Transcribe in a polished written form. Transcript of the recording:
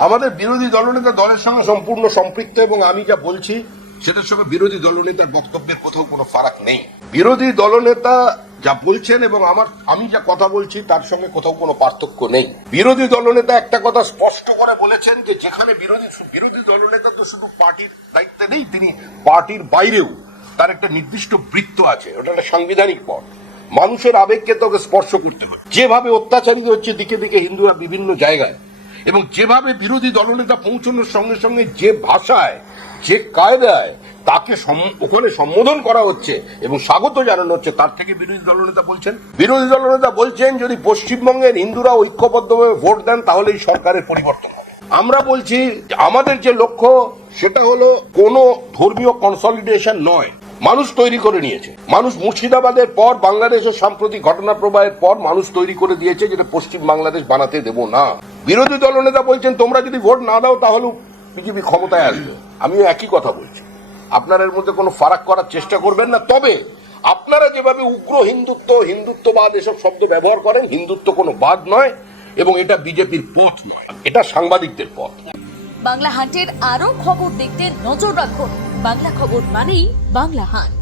আমাদের বিরোধী দলনেতা দলের সঙ্গে সম্পূর্ণ সম্পৃক্ত এবং আমি যা বলছি সেটার সঙ্গে বিরোধী দলনেতার বক্তব্যের কোথাও কোনো ফারাক নেই। বিরোধী দলনেতা যা বলছেন এবং আমি যা কথা বলছি তার সঙ্গে কোথাও কোনো পার্থক্য নেই। বিরোধী দলনেতা একটা কথা স্পষ্ট করে বলেছেন যে যেখানে বিরোধী দলনেতা তো শুধু পার্টির দায়িত্বে নেই, তিনি পার্টির বাইরেও তার একটা নির্দিষ্ট বৃত্ত আছে, ওটা একটা সাংবিধানিক পদ। মানুষের আবেগকে তোকে স্পর্শ করতে হয়। যেভাবে অত্যাচারিত হচ্ছে দিকে দিকে হিন্দুরা বিভিন্ন জায়গায়, এবং যেভাবে বিরোধী দলনেতা পৌঁছানোর সঙ্গে সঙ্গে যে ভাষায় যে কায়দায় তাকে ওখানে সম্বোধন করা হচ্ছে এবং স্বাগত জানানো হচ্ছে, তার থেকে বিরোধী দলনেতা বলছেন যদি পশ্চিমবঙ্গের হিন্দুরা ঐক্যবদ্ধভাবে ভোট দেন তাহলে এই সরকারের পরিবর্তন হবে। আমরা বলছি আমাদের যে লক্ষ্য সেটা হলো কোনো ধর্মীয় কনসলিডেশন নয়, মানুষ তৈরি করে নিয়েছে। মানুষ মুর্শিদাবাদের পর বাংলাদেশের সাম্প্রতিক ঘটনা প্রবাহের পর মানুষ তৈরি করে দিয়েছে যেটা পশ্চিম বাংলাদেশ বানাতে দেব না। বিরোধী দলনেতা বলছেন তোমরা যদি ভোট না দাও তাহলে বিজেপি ক্ষমতায় আসবে। আমিও একই কথা বলছি, আপনারা এর মধ্যে কোনো ফারাক করার চেষ্টা করবেন না। তবে আপনারা যেভাবে উগ্র হিন্দুত্ববাদ এসব শব্দ ব্যবহার করেন, হিন্দুত্ব কোনো বাদ নয় এবং এটা বিজেপির পথ নয়, এটা সাংবাদিকদের পথ। বাংলা হান্টের আরো খবর দেখতে নজর রাখুন। বাংলা খবর মানেই বাংলা হান্ট।